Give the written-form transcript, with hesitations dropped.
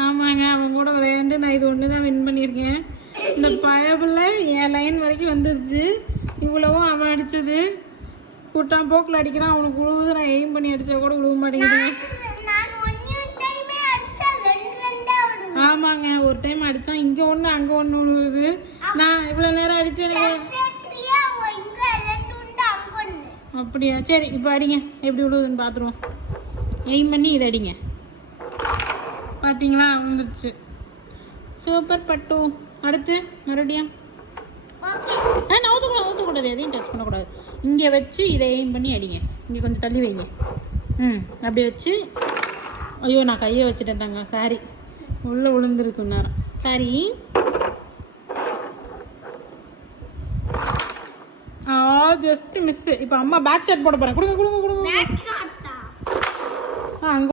ஆமாங்க, அவங்க கூட விளையாண்டு நான் இது ஒன்று தான் வின் பண்ணியிருக்கேன். இந்த பயபில் என் லைன் வரைக்கும் வந்துருச்சு. இவ்வளவும் அவன் அடித்தது கூட்டான் போக்கில் அடிக்கிறான். அவனுக்கு விழுவுது. நான் எய்ம் பண்ணி அடித்தா கூட விழுவ மாட்டேங்குது. ஆமாங்க, ஒரு டைம் அடித்தான். இங்கே ஒன்று அங்கே ஒன்று விழுவுது. நான் இவ்வளோ நேரம் அடித்தேன். அப்படியா? சரி, இப்போ அடிங்க. எப்படி விழுவுதுன்னு பார்த்துருவோம். எய்ம் பண்ணி இதை அடிங்க. பார்த்தீங்களா? வந்துருச்சு. சூப்பர் பட்டு. அடுத்து மறுபடியும் நவுத்தக்கூடாது. எதையும் டச் பண்ணக்கூடாது. இங்கே வச்சு இதை எய்ம் பண்ணி அடிங்க. இங்கே கொஞ்சம் தள்ளி வைங்க. அப்படி வச்சு. ஐயோ, நான் கையை வச்சுட்டேன் தாங்க. சாரி, உள்ளே விழுந்துருக்கு நேரம். சாரி. Just miss. இப்போ அம்மா பேக் ஷாட் போட போகிறேன். கொடுங்க கொடுங்க கொடுங்க.